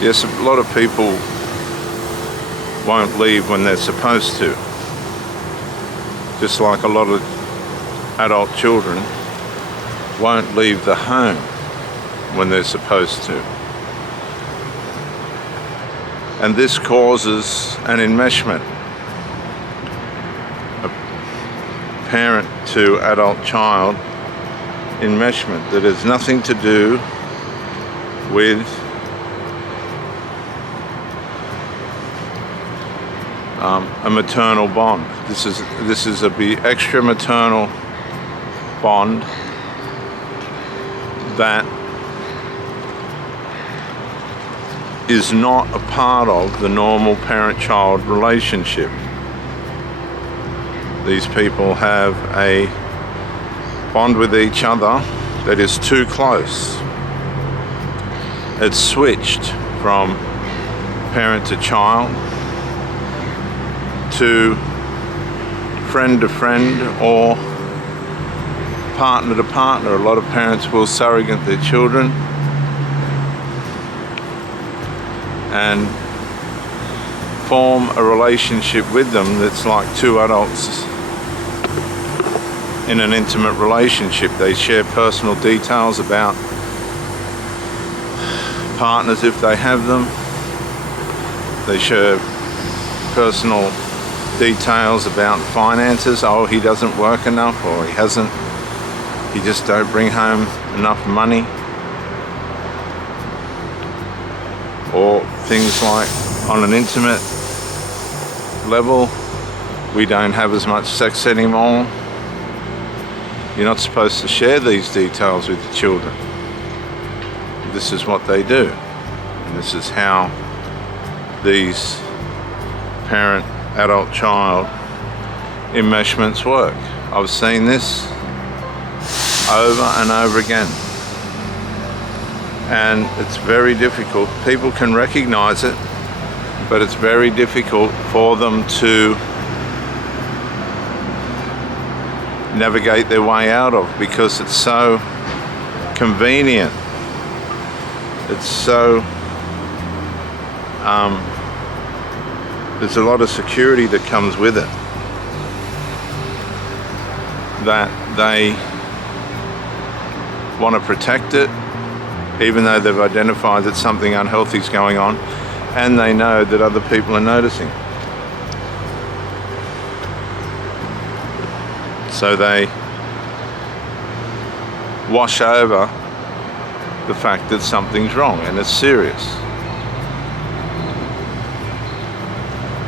Yes, a lot of people won't leave when they're supposed to. Just like a lot of adult children won't leave the home when they're supposed to. And this causes an enmeshment. A parent to adult child enmeshment that has nothing to do with a maternal bond. This is a extra maternal bond that is not a part of the normal parent-child relationship. These people have a bond with each other that is too close. It's switched from parent to child to friend or partner to partner. A lot of parents will surrogate their children and form a relationship with them that's like two adults in an intimate relationship. They share personal details about partners if they have them. They share personal details about finances. Oh, he doesn't work enough, or he just don't bring home enough money. Or things like, on an intimate level, we don't have as much sex anymore. You're not supposed to share these details with the children. This is what they do. And this is how these parent-adult-child enmeshments work. I've seen this over and over again. And it's very difficult. People can recognize it, but it's very difficult for them to navigate their way out of, because it's so convenient. It's so there's a lot of security that comes with it, that they want to protect it, even though they've identified that something unhealthy is going on, and they know that other people are noticing. So they wash over the fact that something's wrong, and it's serious.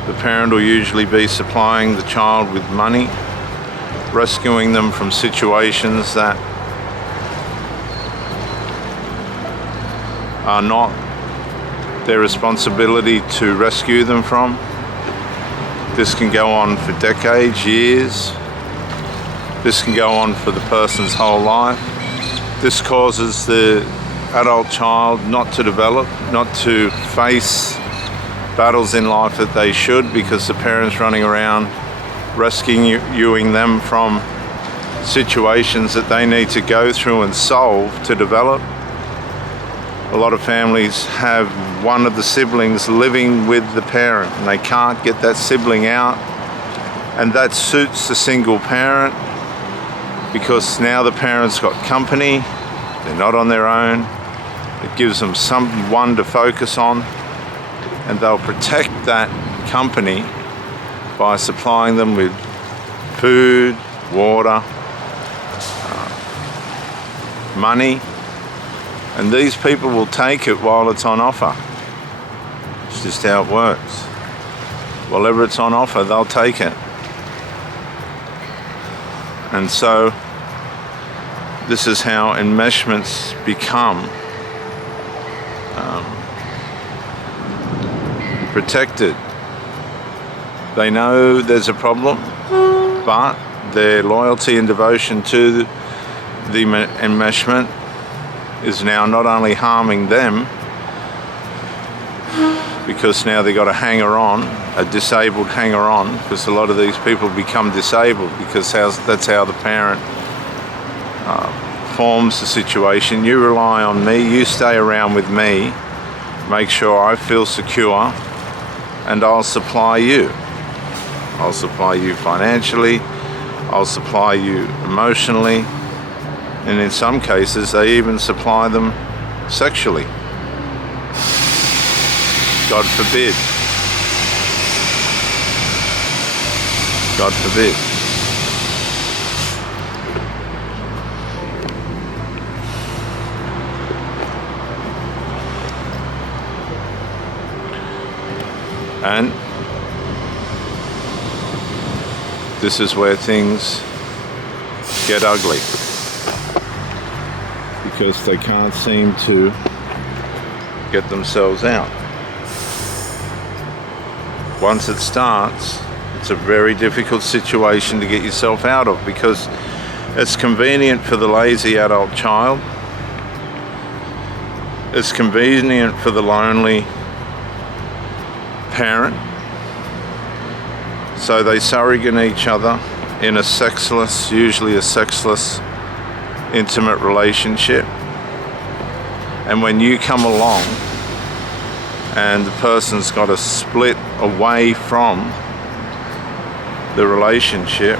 The parent will usually be supplying the child with money, rescuing them from situations that are not their responsibility to rescue them from. This can go on for decades, years. This can go on for the person's whole life. This causes the adult child not to develop, not to face battles in life that they should, because the parent's running around rescuing them from situations that they need to go through and solve to develop. A lot of families have one of the siblings living with the parent, and they can't get that sibling out, and that suits the single parent, because now the parent's got company, they're not on their own. It gives them someone to focus on, and they'll protect that company by supplying them with food, water, money, and these people will take it while it's on offer. It's just how it works. Whatever it's on offer, they'll take it. And so this is how enmeshments become protected. They know there's a problem, but their loyalty and devotion to the enmeshment is now not only harming them, because now they've got a hanger-on, a disabled hanger-on, because a lot of these people become disabled because that's how the parent forms the situation. You rely on me, you stay around with me, make sure I feel secure, and I'll supply you. I'll supply you financially, I'll supply you emotionally, and in some cases they even supply them sexually. God forbid. God forbid. And this is where things get ugly, because they can't seem to get themselves out. Once it starts, it's a very difficult situation to get yourself out of, because it's convenient for the lazy adult child, it's convenient for the lonely parent, so they surrogate each other in a sexless, usually a sexless, intimate relationship. And when you come along and the person's got to split away from the relationship,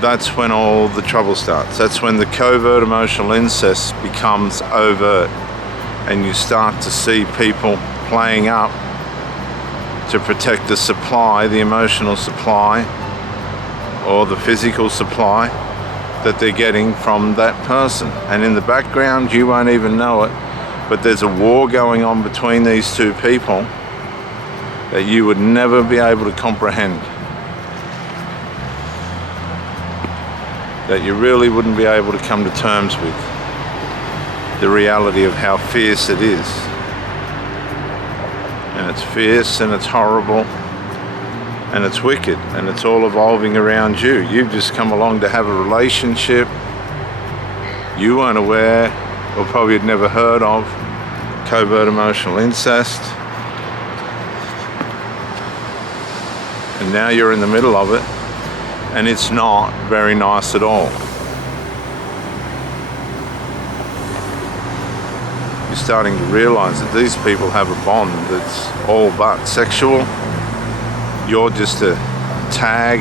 that's when all the trouble starts. That's when the covert emotional incest becomes overt, and you start to see people playing up to protect the supply, the emotional supply, or the physical supply that they're getting from that person. And in the background, you won't even know it, but there's a war going on between these two people that you would never be able to comprehend, that you really wouldn't be able to come to terms with the reality of how fierce it is. And it's fierce, and it's horrible, and it's wicked, and it's all evolving around you. You've just come along to have a relationship you weren't aware, or probably had never heard of, covert emotional incest, and now you're in the middle of it, and it's not very nice at all. You're starting to realize that these people have a bond that's all but sexual. You're just a tag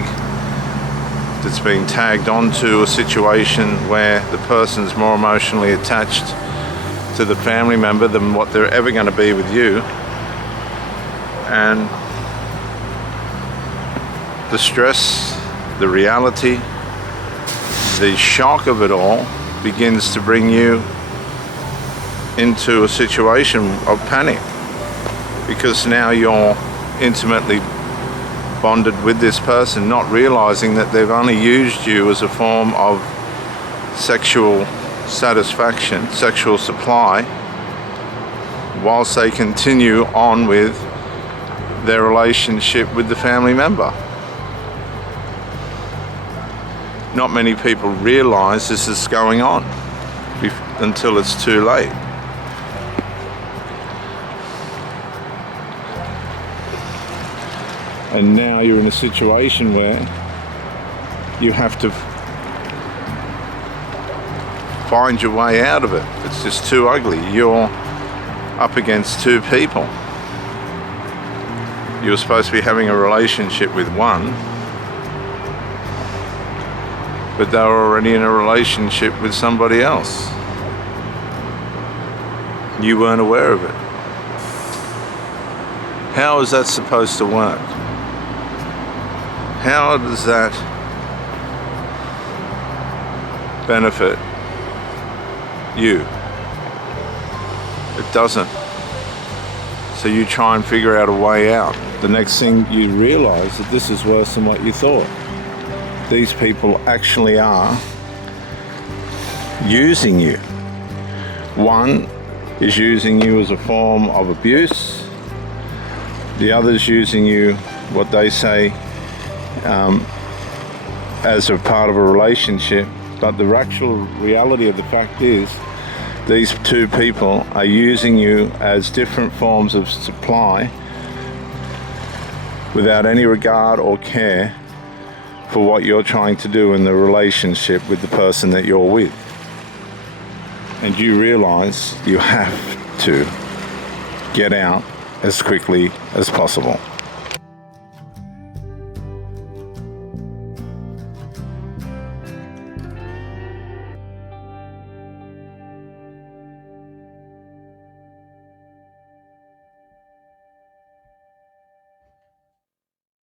that's being tagged onto a situation where the person's more emotionally attached to the family member than what they're ever going to be with you. And the stress, the reality, the shock of it all begins to bring you into a situation of panic, because now you're intimately bonded with this person, not realizing that they've only used you as a form of sexual satisfaction, sexual supply, whilst they continue on with their relationship with the family member. Not many people realize this is going on until it's too late. And now you're in a situation where you have to find your way out of it. It's just too ugly. You're up against two people. You were supposed to be having a relationship with one, but they were already in a relationship with somebody else. You weren't aware of it. How is that supposed to work? How does that benefit you? It doesn't. So you try and figure out a way out. The next thing you realize that this is worse than what you thought. These people actually are using you. One is using you as a form of abuse. The other's using you, what they say, as a part of a relationship. But the actual reality of the fact is, these two people are using you as different forms of supply without any regard or care for what you're trying to do in the relationship with the person that you're with. and you realize you have to get out as quickly as possible.